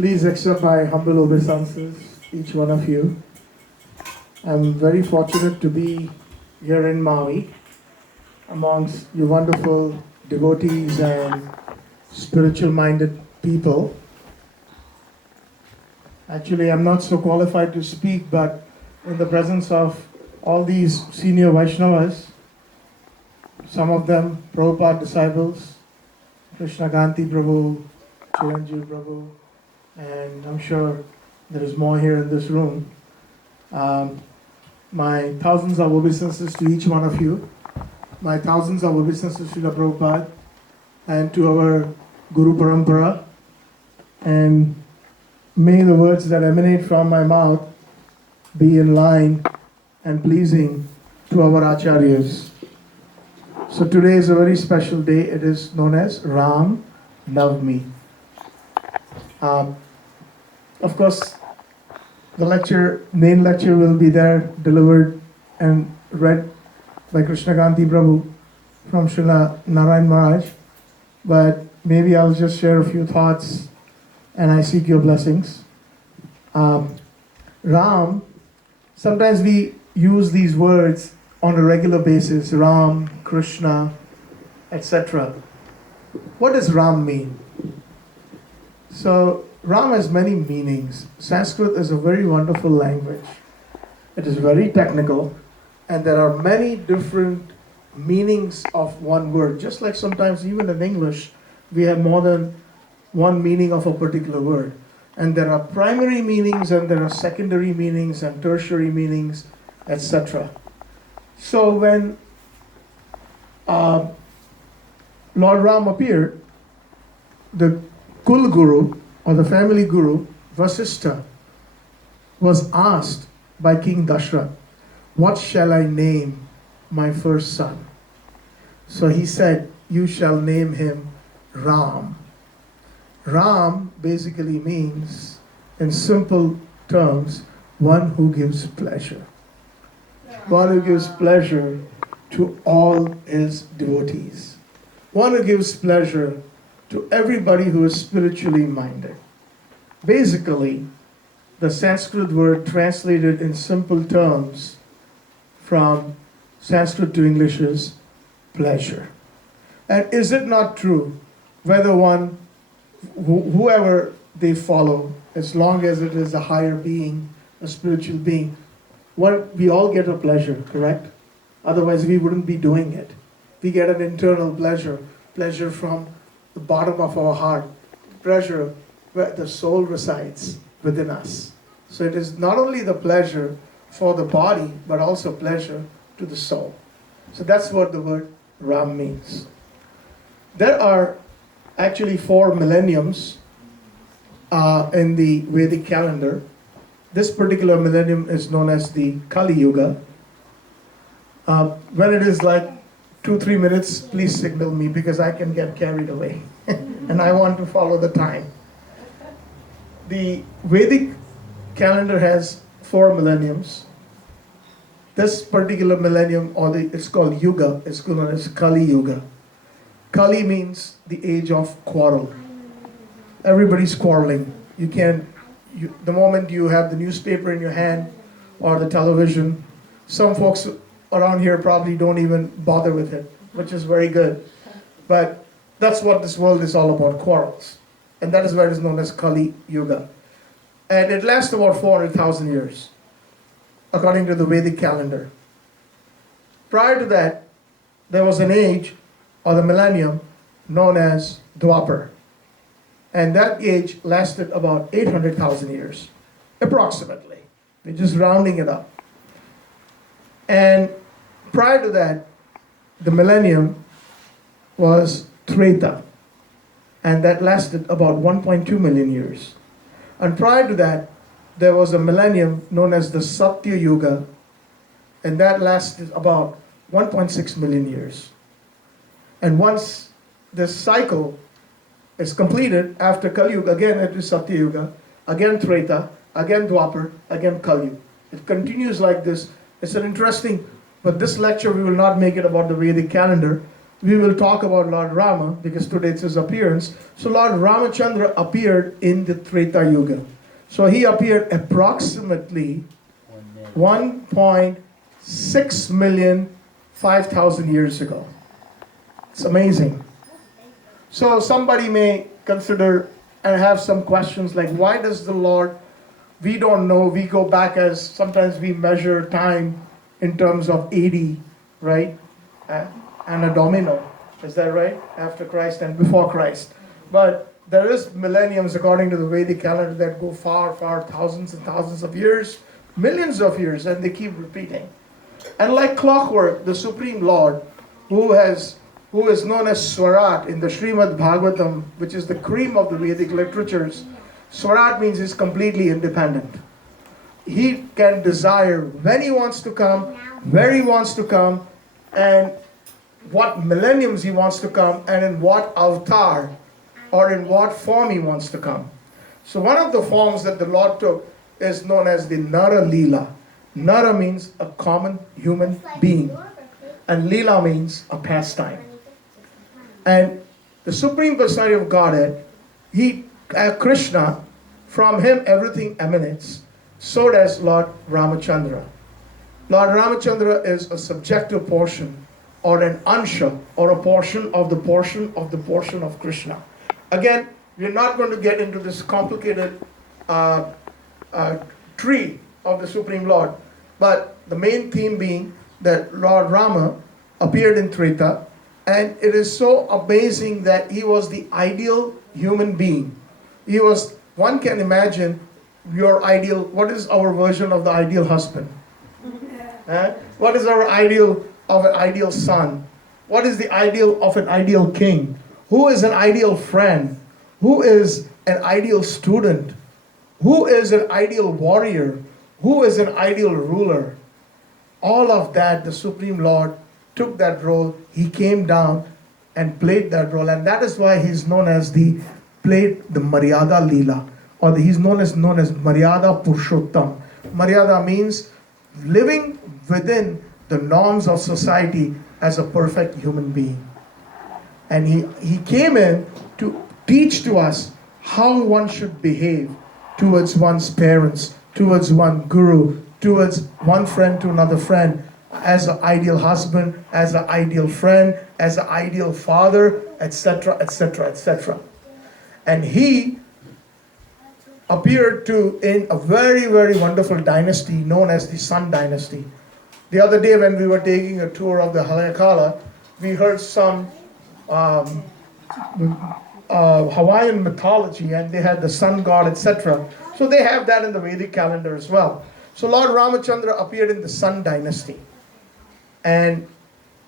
Please accept my humble obeisances, each one of you. I'm very fortunate to be here in Maui amongst you wonderful devotees and spiritual-minded people. Actually, I'm not so qualified to speak, but in the presence of all these senior Vaishnavas, some of them Prabhupada disciples, Krishnakanti Prabhu, Chinajiv Prabhu, and I'm sure there is more here in this room. My thousands of obeisances to each one of you. My thousands of obeisances to Srila Prabhupada and to our Guru Parampara. And may the words that emanate from my mouth be in line and pleasing to our Acharyas. So today is a very special day. It is known as Ram Navmi. Of course, the main lecture will be there, delivered and read by Krishnakanti Prabhu from Shrila Naryana Maharaja. But maybe I'll just share a few thoughts and I seek your blessings. Ram, sometimes we use these words on a regular basis, Ram, Krishna, etc. What does Ram mean? So, Ram has many meanings. Sanskrit is a very wonderful language. It is very technical, and there are many different meanings of one word. Just like sometimes even in English, we have more than one meaning of a particular word. And there are primary meanings, and there are secondary meanings, and tertiary meanings, etc. So when Lord Ram appeared, the Kul Guru, or the family guru, Vasishtha, was asked by King Dashrath, what shall I name my first son? So he said, you shall name him Ram. Ram basically means, in simple terms, one who gives pleasure. One who gives pleasure to all his devotees. One who gives pleasure to everybody who is spiritually minded. Basically, the Sanskrit word translated in simple terms from Sanskrit to English is pleasure. And is it not true, whether whoever they follow, as long as it is a higher being, a spiritual being, we all get a pleasure, correct? Otherwise we wouldn't be doing it. We get an internal pleasure from the bottom of our heart, pleasure where the soul resides within us. So it is not only the pleasure for the body, but also pleasure to the soul. So that's what the word Ram means. There are actually 4 millenniums in the Vedic calendar. This particular millennium is known as the Kali Yuga. When it is like 2-3 minutes, please signal me because I can get carried away and I want to follow the time. The Vedic calendar has 4 millenniums. This particular millennium, it's called Yuga, it's known as Kali Yuga. Kali means the age of quarrel. Everybody's quarreling. The moment you have the newspaper in your hand or the television, some folks around here probably don't even bother with it, which is very good. But that's what this world is all about, quarrels. And that is why it is known as Kali Yuga. And it lasts about 400,000 years, according to the Vedic calendar. Prior to that, there was an age, or the millennium, known as Dwapar. And that age lasted about 800,000 years, approximately. We're just rounding it up. And prior to that, the millennium was Treta, and that lasted about 1.2 million years. And prior to that, there was a millennium known as the Satya Yuga, and that lasted about 1.6 million years. And once this cycle is completed, after Kali Yuga, again it is Satya Yuga, again Treta, again Dwapar, again Kali Yuga. It continues like this. It's an interesting, but this lecture we will not make it about the Vedic calendar, we will talk about Lord Rama because today it's his appearance. So Lord Ramachandra appeared in the Treta Yuga. So he appeared approximately 1.6 million 5,000 years ago. It's amazing. So somebody may consider and have some questions like, why does the Lord, we don't know, we go back as, sometimes we measure time in terms of 80, right? And a domino, is that right? After Christ and before Christ. But there is millenniums according to the Vedic calendar that go far, far, thousands and thousands of years, millions of years, and they keep repeating. And like clockwork, the Supreme Lord, who is known as Swarat in the Srimad Bhagavatam, which is the cream of the Vedic literatures. Swarat means he's completely independent. He can desire when he wants to come, where he wants to come, and what millenniums he wants to come, and in what avatar or in what form he wants to come. So one of the forms that the Lord took is known as the Nara Leela. Nara means a common human being, and Leela means a pastime. And the Supreme Personality of Godhead, Krishna, from him everything emanates. So does Lord Ramachandra. Lord Ramachandra is a subjective portion, or an ansha, or a portion of the portion of the portion of Krishna. Again, we're not going to get into this complicated tree of the Supreme Lord, but the main theme being that Lord Rama appeared in Treta, and it is so amazing that he was the ideal human being. One can imagine your ideal, what is our version of the ideal husband? What is our ideal of an ideal son? What is the ideal of an ideal king? Who is an ideal friend? Who is an ideal student? Who is an ideal warrior? Who is an ideal ruler? All of that, the Supreme Lord took that role. He came down and played that role, and that is why he's known as the Maryada Leela, or he's known as Maryada Purushottam. Maryada means living within the norms of society as a perfect human being. And he came in to teach to us how one should behave towards one's parents, towards one guru, towards one friend to another friend, as an ideal husband, as an ideal friend, as an ideal father, etc., etc., etc. And he appeared in a very, very wonderful dynasty known as the Sun Dynasty. The other day when we were taking a tour of the Halakala, we heard some Hawaiian mythology, and they had the sun god, etc. So they have that in the Vedic calendar as well. So Lord Ramachandra appeared in the Sun Dynasty. And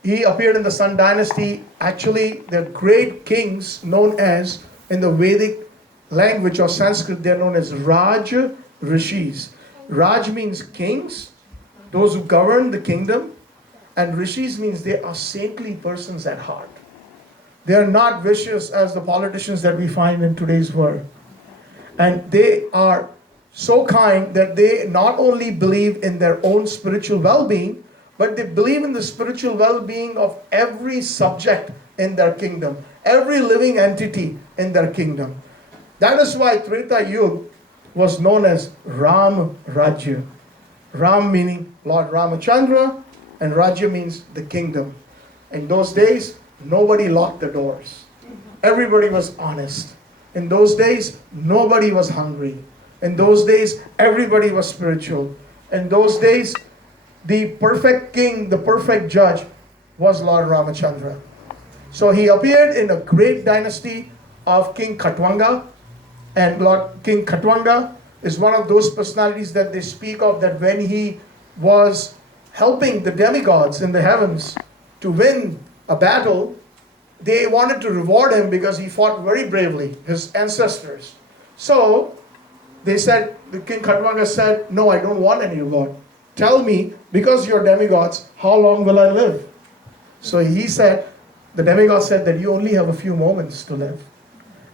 he appeared in the Sun Dynasty. Actually, the great kings known as, in the Vedic language or Sanskrit, they're known as Raj Rishis. Raj means kings, those who govern the kingdom, and Rishis means they are saintly persons at heart. They are not vicious as the politicians that we find in today's world. And they are so kind that they not only believe in their own spiritual well-being, but they believe in the spiritual well-being of every subject in their kingdom, every living entity in their kingdom. That is why Treta Yuga was known as Ram Rajya. Ram meaning Lord Ramachandra, and Rajya means the kingdom. In those days, nobody locked the doors. Everybody was honest. In those days, nobody was hungry. In those days, everybody was spiritual. In those days, the perfect king, the perfect judge was Lord Ramachandra. So he appeared in a great dynasty of King Khatwanga. And King Khatwanga is one of those personalities that they speak of, that when he was helping the demigods in the heavens to win a battle, they wanted to reward him because he fought very bravely, his ancestors. So they said, the King Khatwanga said, no, I don't want any reward. Tell me, because you're demigods, how long will I live? So he said, the demigod said that you only have a few moments to live.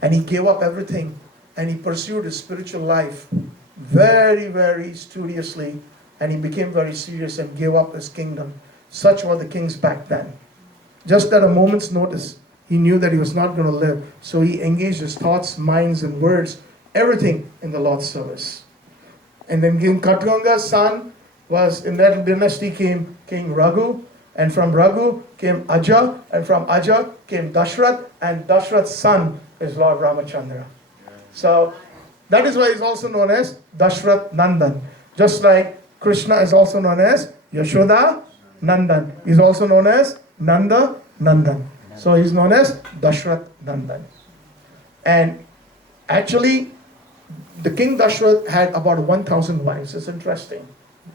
And he gave up everything, and he pursued his spiritual life very, very studiously, and he became very serious and gave up his kingdom. Such were the kings back then. just at a moment's notice, he knew that he was not going to live. So he engaged his thoughts, minds, and words, everything in the Lord's service. And then King Katganga's son was, in that dynasty came King Raghu, and from Raghu came Aja, and from Aja came Dashrath, and Dashrath's son is Lord Ramachandra. So that is why he's also known as Dashrath Nandan. Just like Krishna is also known as Yashoda Nandan. He's also known as Nanda Nandan. So he's known as Dashrath Nandan. And actually, the King Dashrath had about 1,000 wives. It's interesting.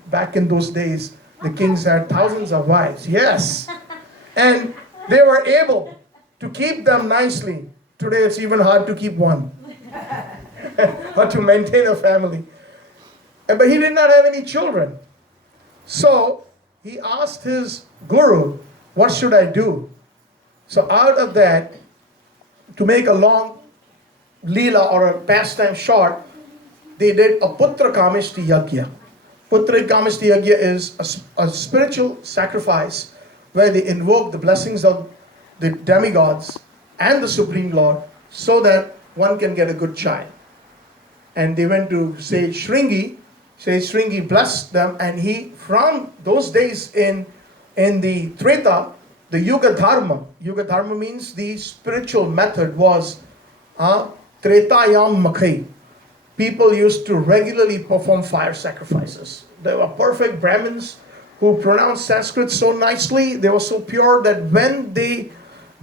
Back in those days, the kings had thousands of wives. Yes. And they were able to keep them nicely. Today it's even hard to keep one. Or to maintain a family. But he did not have any children. So he asked his guru, what should I do? So out of that, to make a long leela or a pastime short, they did a Putra Kamishti Yagya. Putra Kamishti Yagya is a spiritual sacrifice where they invoke the blessings of the demigods and the Supreme Lord so that one can get a good child. And they went to Sage Shringi. Sage Shringi blessed them, and he, from those days in the Treta, the Yuga Dharma means the spiritual method was Tretayam Makhai. People used to regularly perform fire sacrifices. They were perfect Brahmins who pronounced Sanskrit so nicely. They were so pure that when they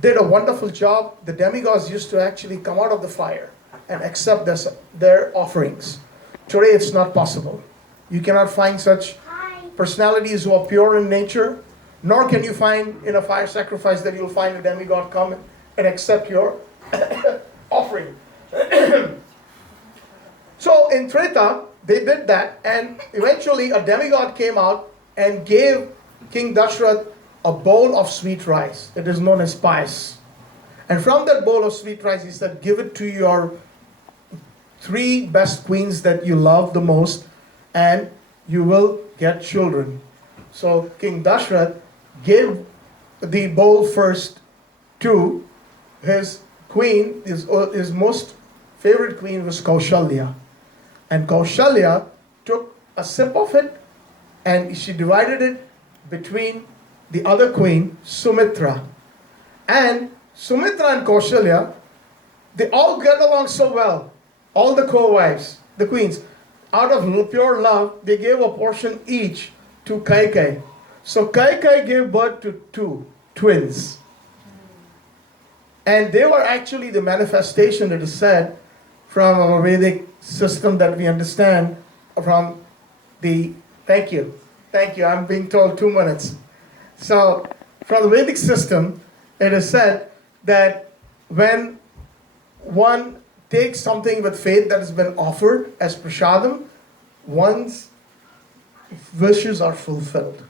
did a wonderful job, the demigods used to actually come out of the fire and accept their offerings. Today it's not possible. You cannot find such personalities who are pure in nature, nor can you find in a fire sacrifice that you'll find a demigod come and accept your offering. So in Treta, they did that, and eventually a demigod came out and gave King Dashrath a bowl of sweet rice. It is known as payas. And from that bowl of sweet rice, he said, give it to your 3 best queens that you love the most, and you will get children. So King Dashrath gave the bowl first to his queen. His most favorite queen was Kaushalya. And Kaushalya took a sip of it, and she divided it between the other queen, Sumitra. And Sumitra and Kaushalya, they all get along so well. All the co-wives, the queens, out of pure love, they gave a portion each to Kaikai. So Kaikai gave birth to 2 twins. And they were actually the manifestation, it is said, from our Vedic system that we understand from the... Thank you, I'm being told 2 minutes. So, from the Vedic system, it is said that when one takes something with faith that has been offered as prasadam, one's wishes are fulfilled.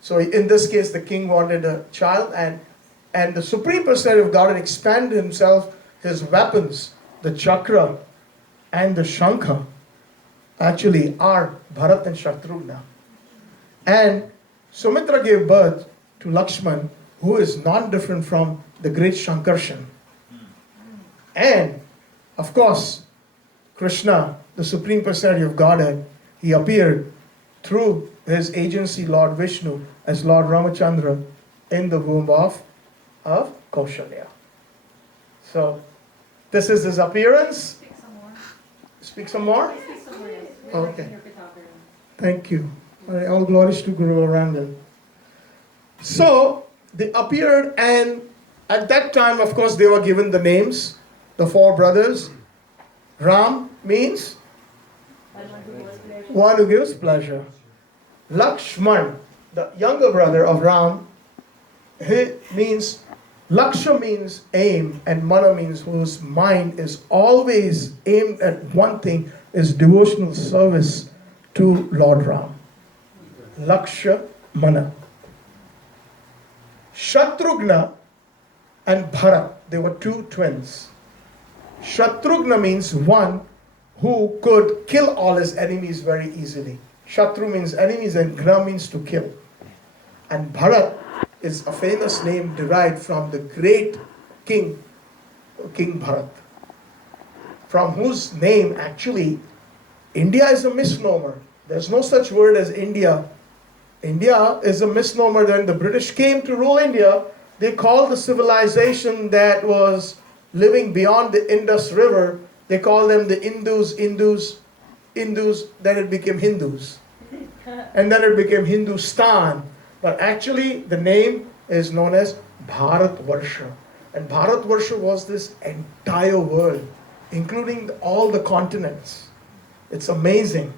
So in this case, the king wanted a child, and the Supreme Personality of Godhead expanded himself, his weapons, the chakra and the shankha, actually are Bharat and Shatrughna. And Sumitra gave birth to Lakshman, who is not different from the great Shankarshan. And, of course, Krishna, the Supreme Personality of Godhead, he appeared through his agency, Lord Vishnu, as Lord Ramachandra in the womb of Kaushalya. So, this is his appearance. Speak some more? Okay. Thank you. All glories to Guru Aranga. So, they appeared, and at that time, of course, they were given the names, the 4 brothers. Ram means one who gives pleasure. Lakshman, the younger brother of Ram, he means, Laksha means aim, and Mana means whose mind is always aimed at one thing, is devotional service to Lord Ram. Laksha, Mana. Shatrughna and Bharat, they were 2 twins. Shatrughna means one who could kill all his enemies very easily. Shatru means enemies and Ghna means to kill. And Bharat is a famous name derived from the great king, King Bharat, from whose name actually India is a misnomer. There's no such word as India. India is a misnomer. When the British came to rule India, they called the civilization that was living beyond the Indus River, they called them the Indus, then it became Hindus. And then it became Hindustan. But actually the name is known as Bharatvarsha. And Bharatvarsha was this entire world, including all the continents. It's amazing.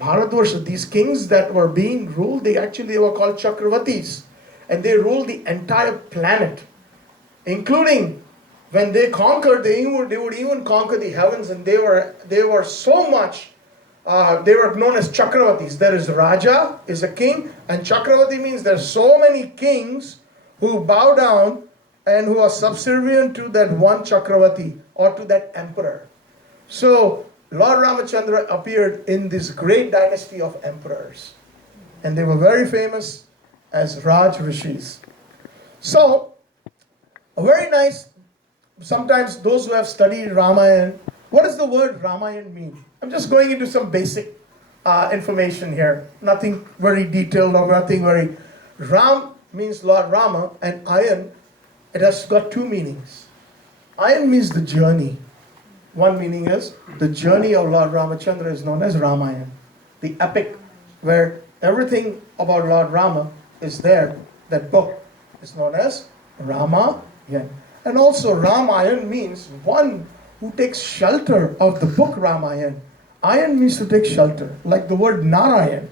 Bharatvarsha, these kings that were being ruled, they were called Chakravartis. And they ruled the entire planet. Including when they conquered, they would even conquer the heavens, and they were so much, they were known as Chakravartis. There is Raja, is a king, and Chakravarti means there's so many kings who bow down and who are subservient to that one Chakravarti or to that emperor. So Lord Ramachandra appeared in this great dynasty of emperors, and they were very famous as Raj Rishis. So, a very nice, sometimes those who have studied Ramayana, what does the word Ramayana mean? I'm just going into some basic information here. Nothing very detailed or nothing very... Ram means Lord Rama, and Ayan, it has got two meanings. Ayan means the journey. One meaning is, the journey of Lord Ramachandra is known as Ramayana. The epic where everything about Lord Rama is there. That book is known as Ramayana. And also Ramayana means one who takes shelter of the book Ramayana. Ayan means to take shelter, like the word Narayan.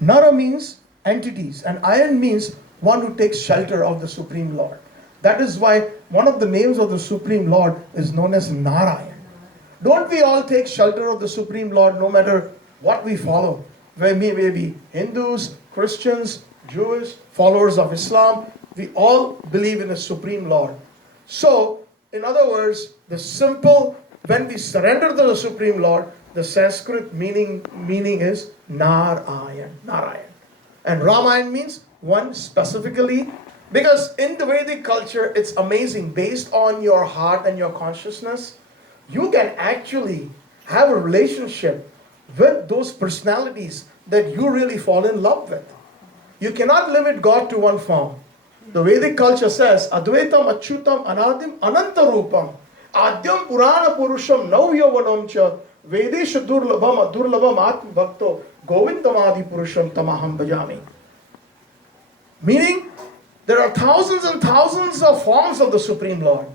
Nara means entities, and Ayan means one who takes shelter of the Supreme Lord. That is why one of the names of the Supreme Lord is known as Narayan. Don't we all take shelter of the Supreme Lord no matter what we follow? We may be Hindus, Christians, Jewish, followers of Islam. We all believe in a Supreme Lord. So, in other words, when we surrender to the Supreme Lord, the Sanskrit meaning is Narayan. And Ramayana means one specifically, because in the Vedic culture, it's amazing. Based on your heart and your consciousness, you can actually have a relationship with those personalities that you really fall in love with. You cannot limit God to one form. The Vedic culture says, Advaitam Achyutam Anadim Anantarupam Adyam Purana Purusham Navyovanam Cha Vedesha Durlabam Atma Bhakto Govindamadi Purusham Tamaham Bhajami. Meaning, there are thousands and thousands of forms of the Supreme Lord.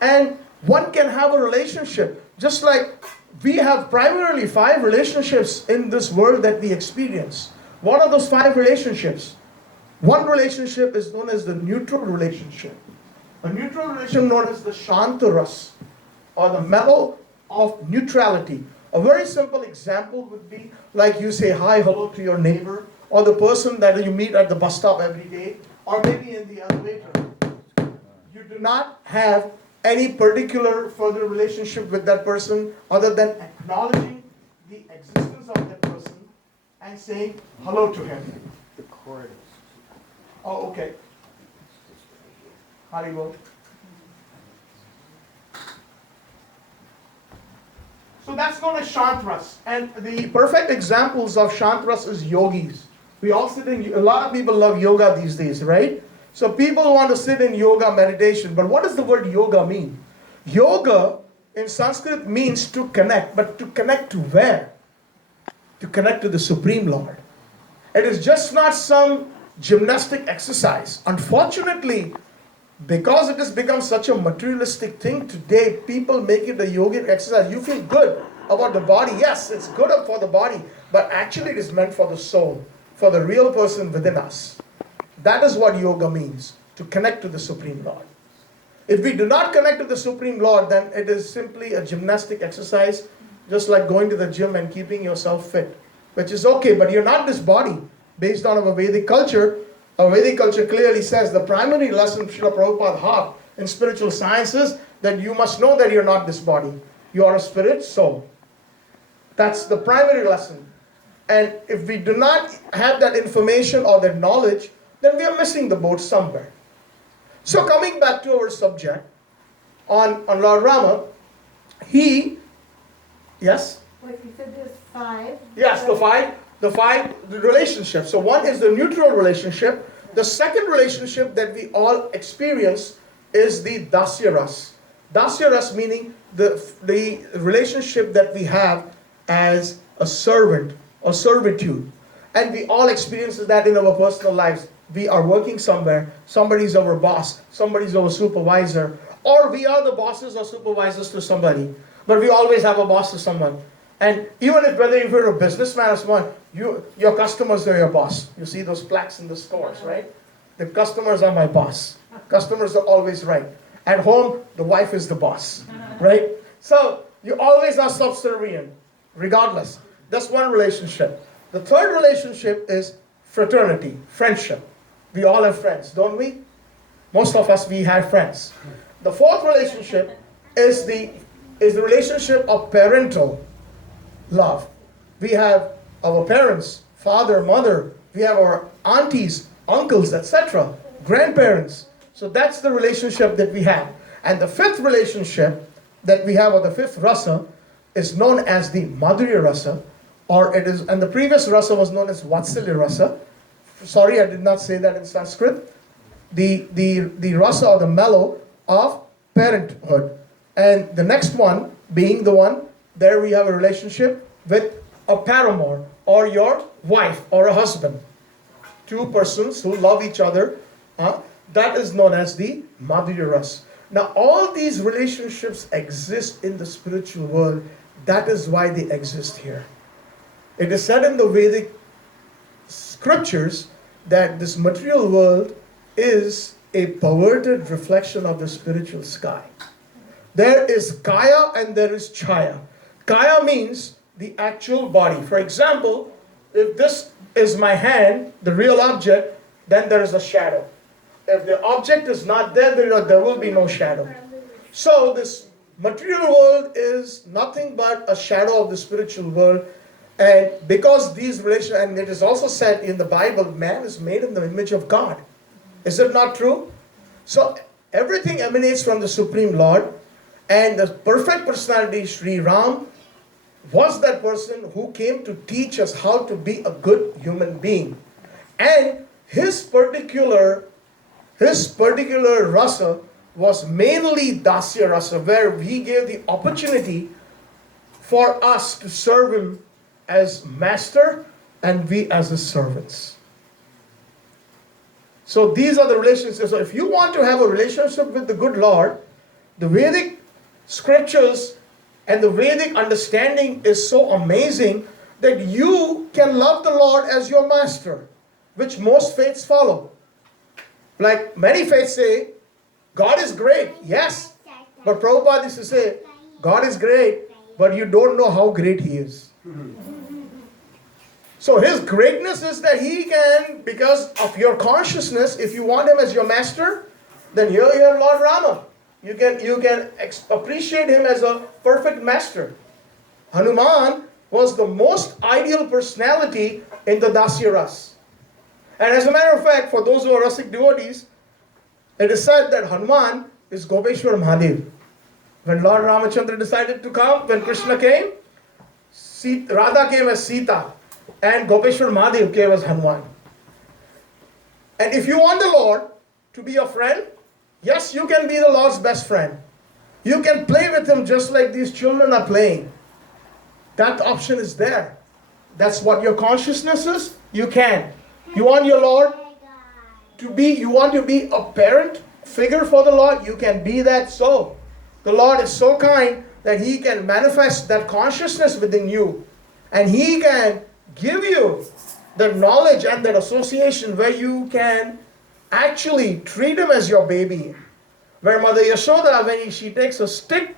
And one can have a relationship, just like we have primarily 5 relationships in this world that we experience. What are those 5 relationships? One relationship is known as the neutral relationship. A neutral relationship known as the Shantaras, or the mellow of neutrality. A very simple example would be like you say hi, hello to your neighbor, or the person that you meet at the bus stop every day, or maybe in the elevator. You do not have any particular further relationship with that person other than acknowledging the existence of that person and saying hello to him. The chord. Oh, okay. Haribol. So that's known as Shantras. And the perfect examples of Shantras is yogis. We all sit in, a lot of people love yoga these days, right? So people want to sit in yoga meditation. But what does the word yoga mean? Yoga in Sanskrit means to connect. But to connect to where? To connect to the Supreme Lord. It is just not some gymnastic exercise. Unfortunately, because it has become such a materialistic thing today, people make it a yogic exercise. You feel good about the body. Yes, it's good for the body. But actually it is meant for the soul, for the real person within us. That is what yoga means, to connect to the Supreme Lord. If we do not connect to the Supreme Lord, then it is simply a gymnastic exercise, just like going to the gym and keeping yourself fit, which is okay, but you're not this body. Based on our Vedic culture clearly says the primary lesson Srila Prabhupada had in spiritual sciences that you must know that you're not this body. You are a spirit soul. That's the primary lesson. And if we do not have that information or that knowledge, then we are missing the boat somewhere. So coming back to our subject, on Lord Rama, yes? Wait, you said there's 5? Yes, the five relationships. So one is the neutral relationship. The second relationship that we all experience is the dasya ras. Dasya ras meaning the relationship that we have as a servant or servitude. And we all experience that in our personal lives. We are working somewhere, somebody's our boss, somebody's our supervisor, or we are the bosses or supervisors to somebody. But we always have a boss to someone. And even if whether you're a businessman or someone, your customers are your boss. You see those plaques in the stores, right? The customers are my boss. Customers are always right. At home, the wife is the boss, right? So you always are subservient, regardless. That's one relationship. The third relationship is fraternity, friendship. We all have friends, don't we? Most of us, we have friends. The fourth relationship is the relationship of parental love. We have our parents, father, mother. We have our aunties, uncles, etc., grandparents. So that's the relationship that we have. And the fifth relationship that we have, or the fifth rasa, is known as the madhurya rasa, and the previous rasa was known as vatsalya rasa. Sorry, I did not say that in Sanskrit. The rasa, or the mellow of parenthood. And the next one being the one, there we have a relationship with a paramour, or your wife or a husband. Two persons who love each other. That is known as the madhurya rasa. Now all these relationships exist in the spiritual world. That is why they exist here. It is said in the Vedic scriptures that this material world is a perverted reflection of the spiritual sky. There is kaya and there is chaya. Kaya means the actual body. For example, if this is my hand, the real object, then there is a shadow. If the object is not there, there will be no shadow. So this material world is nothing but a shadow of the spiritual world. And because these relations, and it is also said in the Bible, man is made in the image of God. Is it not true? So everything emanates from the Supreme Lord, and the perfect personality, Sri Ram, was that person who came to teach us how to be a good human being. And his particular rasa was mainly dasya rasa, where he gave the opportunity for us to serve him as master and we as his servants. So these are the relationships. So if you want to have a relationship with the good Lord, the Vedic scriptures and the Vedic understanding is so amazing that you can love the Lord as your master, which most faiths follow. Like many faiths say, God is great, yes. But Prabhupada used to say, God is great, but you don't know how great He is. So His greatness is that He can, because of your consciousness, if you want Him as your master, then here you have Lord Rama. You can appreciate Him as a perfect master. Hanuman was the most ideal personality in the Dasya Ras. And as a matter of fact, for those who are Rasic devotees, it is said that Hanuman is Gopeshwar Mahadev. When Lord Ramachandra decided to come, when Krishna came, Radha came as Sita, and Gopeshwar Mahadev came as Hanuman. And if you want the Lord to be your friend, yes, you can be the Lord's best friend. You can play with Him just like these children are playing. That option is there. That's what your consciousness is. You can. You want your Lord to be, you want to be a parent figure for the Lord, you can be that so. The Lord is so kind that He can manifest that consciousness within you. And He can give you the knowledge and that association where you can actually treat Him as your baby. Where Mother Yashoda, when she takes a stick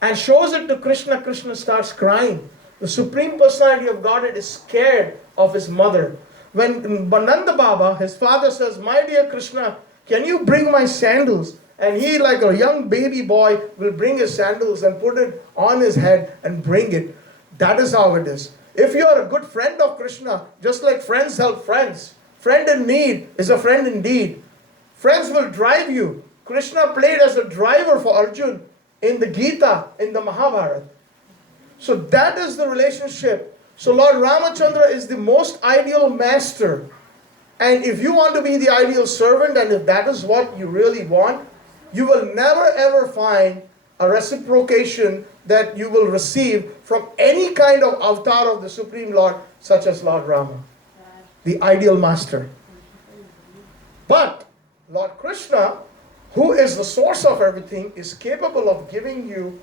and shows it to Krishna, Krishna starts crying. The Supreme Personality of Godhead is scared of His mother. When Nanda Baba, his father, says, "My dear Krishna, can you bring my sandals?" And he, like a young baby boy, will bring his sandals and put it on his head and bring it. That is how it is. If you are a good friend of Krishna, just like friends help friends Friend in need is a friend indeed. Friends will drive you. Krishna played as a driver for Arjun in the Gita, in the Mahabharata. So that is the relationship. So Lord Ramachandra is the most ideal master. And if you want to be the ideal servant, and if that is what you really want, you will never ever find a reciprocation that you will receive from any kind of avatar of the Supreme Lord, such as Lord Rama, the ideal master. But Lord Krishna, who is the source of everything, is capable of giving you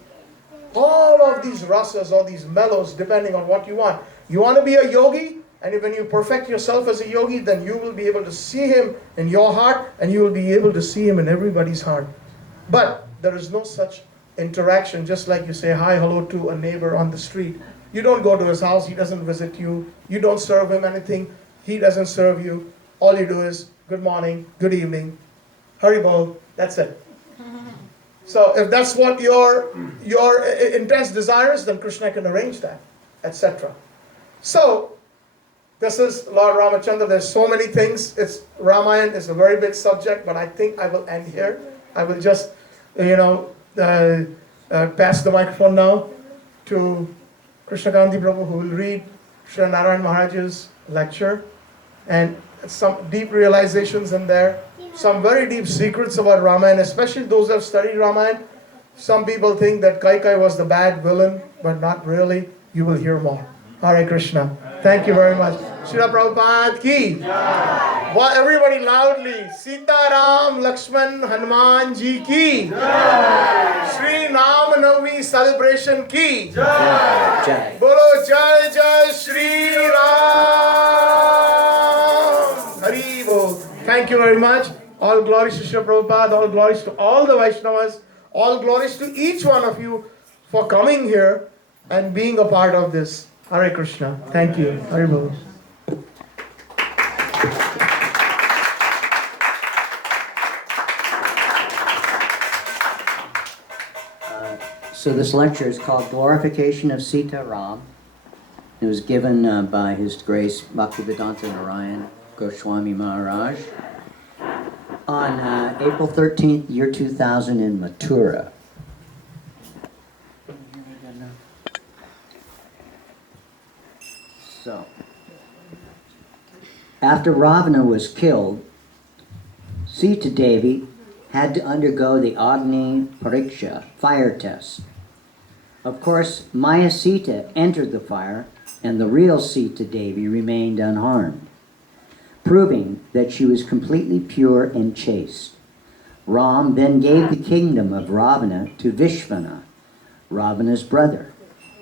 all of these rasas or these mellows depending on what you want. You want to be a yogi, and when you perfect yourself as a yogi, then you will be able to see him in your heart, and you will be able to see him in everybody's heart. But there is no such interaction, just like you say hi, hello to a neighbor on the street. You don't go to his house, he doesn't visit you, you don't serve him anything, he doesn't serve you. All you do is good morning, good evening, Haribol, that's it. So if that's what your intense desire is, then Krishna can arrange that, etc. So this is Lord Ramachandra. There's so many things. Ramayana is a very big subject, but I think I will end here. I will just, pass the microphone now to Krishnakanti Prabhu, who will read Shrila Naryana Maharaja's lecture, and some deep realizations in there, some very deep secrets about Ramayana, especially those who have studied Ramayana. Some people think that Kaikai was the bad villain, but not really. You will hear more. Hare Krishna. Thank you very much. Srila Prabhupada ki. Well, everybody loudly. Sita Ram Lakshman Hanuman ji ki. Shri Ram Navmi celebration ki. Bolo Jai Jai Shri Ram. Hari Bol. Thank you very much. All glories to Srila Prabhupada, all glories to all the Vaishnavas, all glories to each one of you for coming here and being a part of this. Hare Krishna. Thank you. Hari Bol. So this lecture is called Glorification of Sita Ram. It was given by His Grace Bhaktivedanta Narayana Goswami Maharaj on April 13th, year 2000 in Mathura. So, after Ravana was killed, Sita Devi had to undergo the Agni Pariksha fire test. Of course, Maya Sita entered the fire, and the real Sita Devi remained unharmed, proving that she was completely pure and chaste. Ram then gave the kingdom of Ravana to Vishvana, Ravana's brother,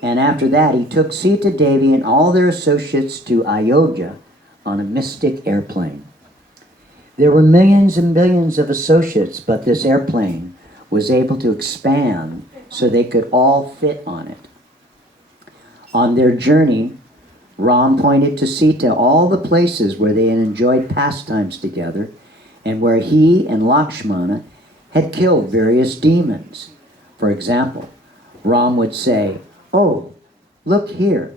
and after that he took Sita Devi and all their associates to Ayodhya on a mystic airplane. There were millions and billions of associates, but this airplane was able to expand so they could all fit on it. On their journey, Ram pointed to Sita all the places where they had enjoyed pastimes together and where he and Lakshmana had killed various demons. For example, Ram would say, "Oh, look here.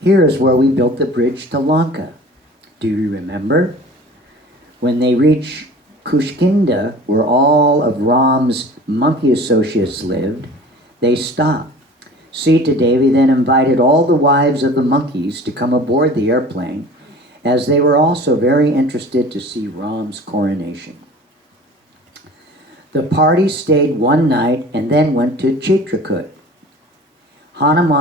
Here is where we built the bridge to Lanka. Do you remember?" When they reached Kushkinda, where all of Ram's monkey associates lived, they stopped. Sita Devi then invited all the wives of the monkeys to come aboard the airplane, as they were also very interested to see Ram's coronation. The party stayed one night and then went to Chitrakoot. Hanuman